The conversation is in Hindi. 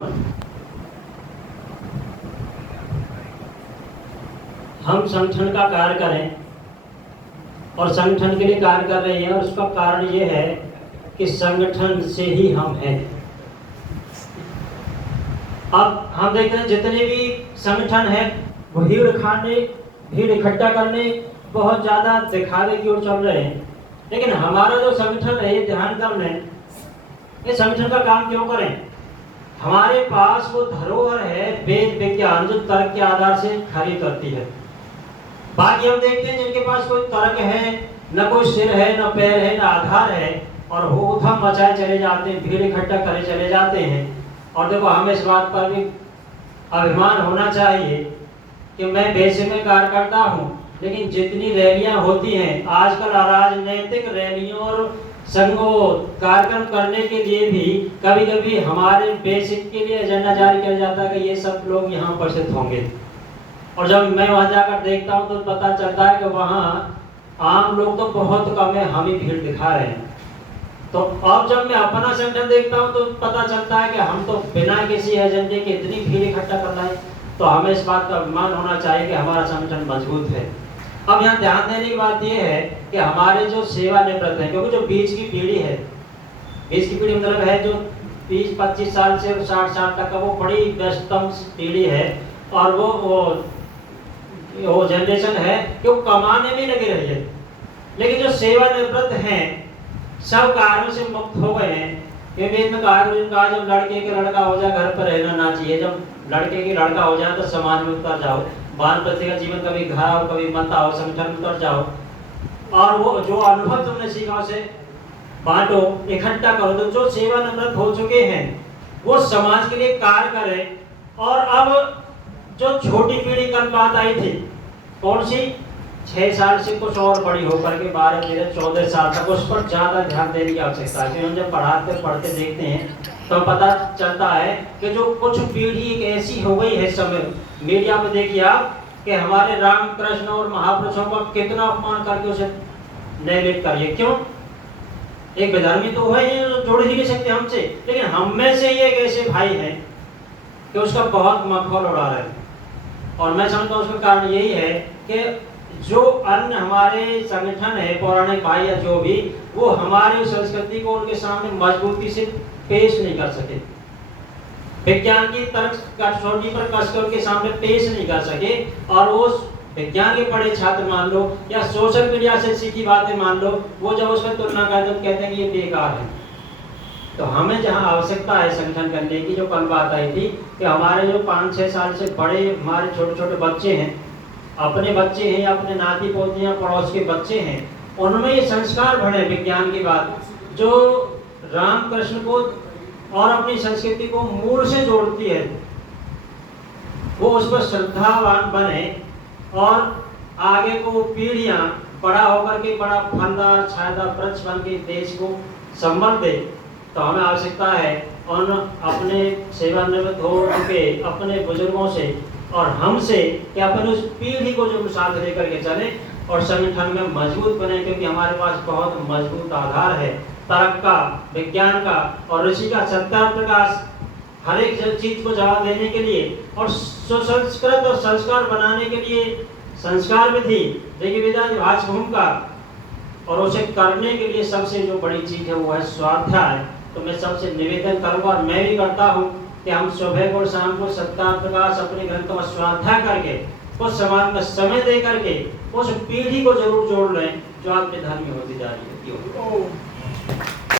हम संगठन का कार्य करें और संगठन के लिए कार्य कर रहे हैं, और उसका कारण ये है कि संगठन से ही हम हैं। अब हम देखते हैं जितने भी संगठन है वो भीड़ इकट्ठा करने, बहुत ज़्यादा दिखावे की ओर चल रहे हैं। लेकिन हमारा जो संगठन है, ये ध्यान कर लें, ये संगठन का काम क्यों करें? हमारे पास वो धरोहर है वेद विज्ञान, जो तर्क के आधार से खड़ी करती है। बाकी हम देखते हैं जिनके पास कोई तर्क है, न कोई सिर है, न पैर है, न आधार है, और वो उधम मचाए चले जाते हैं, भीड़ इकट्ठा करे चले जाते हैं। और देखो, हमें इस बात पर भी अभिमान होना चाहिए कि मैं वैसे में कार्य करता हूँ, लेकिन जितनी रैलियां होती हैं आजकल, राजनीतिक रैलियों और संघों कार्यक्रम करने के लिए भी कभी कभी हमारे बेसिक के लिए एजेंडा जारी किया जाता है कि ये सब लोग यहाँ उपस्थित होंगे। और जब मैं वहाँ जाकर देखता हूँ तो पता चलता है कि वहाँ आम लोग तो बहुत कम है, हम ही भीड़ दिखा रहे हैं। तो अब जब मैं अपना संगठन देखता हूँ तो पता चलता है कि हम तो बिना किसी एजेंडे के इतनी भीड़ इकट्ठा कर रहे हैं। तो हमें इस बात का अभिमान होना चाहिए कि हमारा संगठन मजबूत है। अब यहाँ ध्यान देने की बात यह है कि हमारे जो सेवानिवृत्त हैं, क्योंकि जो बीच की पीढ़ी है, बीच की पीढ़ी मतलब है जो 20-25 साल से 60 साल तक का, वो बड़ी व्यस्तम पीढ़ी है। और वो जनरेशन है कि वो कमाने में लगी रही है। लेकिन जो सेवानिवृत्त हैं, सब कार्यों से मुक्त हो गए हैं। ये वेद में कहा जब लड़के के लड़का हो जाए घर पर रहना ना चाहिए, जब लड़के की लड़का हो जाए तो समाज में उतर जाओ। वानप्रस्थी का जीवन कभी घर और कभी मत आओ, संगठन में उतर जाओ, और वो जो अनुभव तुमने सीखा उसे बांटो, इकट्ठा करो। तो जो सेवानिवृत्त हो चुके हैं वो समाज के लिए कार्य करें। और अब जो छोटी पीढ़ी कल बात आई थी, कौन सी, 6 साल से कुछ और बड़ी होकर के 12, 13, 14 साल तक, उस पर ज़्यादा ध्यान देने की आवश्यकता है। हम जब पढ़ते देखते हैं तो पता चलता है कि जो कुछ पीढ़ी एक ऐसी हो गई है समय, मीडिया में देखिए आप कि हमारे रामकृष्ण और महापुरुषों का कितना अपमान करके उसे नेगलेक्ट करिए। क्यों? एक विधर्मी तो है, ये जोड़ ही नहीं सकते हमसे, लेकिन हम में से ये एक ऐसे भाई हैं कि उसका बहुत मखौल उड़ा रहे हैं। और मैं समझता हूँ उसका कारण यही है कि जो अन्य हमारे संगठन है, पौराणिक भाई या जो भी, वो हमारी संस्कृति को उनके सामने मजबूती से पेश नहीं कर सके, विज्ञान की तर्क कसौटी पर कसकर के सामने पेश नहीं कर सके। और वो विज्ञान के पढ़े छात्र मान लो या सोशल मीडिया से सीखी बातें मान लो, वो जब उसमें तुलना करते तो कहते हैं कि ये बेकार है। तो हमें जहाँ आवश्यकता है संगठन करने की, जो कल बात आई थी कि हमारे जो 5-6 साल से बड़े हमारे छोटे छोटे बच्चे हैं, अपने बच्चे हैं या अपने नाती पोते या पड़ोस के बच्चे हैं, उनमें ये संस्कार भरे विज्ञान की बात, जो रामकृष्ण को और अपनी संस्कृति को मूल से जोड़ती है, वो उस पर श्रद्धावान बने और आगे को पीढ़ियां बड़ा होकर के बड़ा फलदार छायादार वृक्ष बन के देश को संबल दे। तो हमें आवश्यकता है उन अपने सेवानिवृत्त हो चुके अपने बुजुर्गों से और हमसे कि अपन उस पीढ़ी को जो साथ लेकर के चले और संगठन में मजबूत बने, क्योंकि हमारे पास बहुत मजबूत आधार है तर्क का, विज्ञान का और ऋषि का सत्तर प्रकाश, हर एक चीज को जवाब देने के लिए और सुसंस्कृत और संस्कार बनाने के लिए संस्कार विधि ऋग्वेदा भाषभूम का, और उसे करने के लिए सबसे जो बड़ी चीज है वो है स्वाध्याय। तो मैं सबसे निवेदन करूंगा और मैं भी करता हूं कि हम सुबह को शाम को सत्तर प्रकाश अपने ग्रंथों का स्वाध्याय करके उस समाज में समय दे करके उस पीढ़ी को जरूर जोड़ लें जो आपके धर्म में होती जा रही है।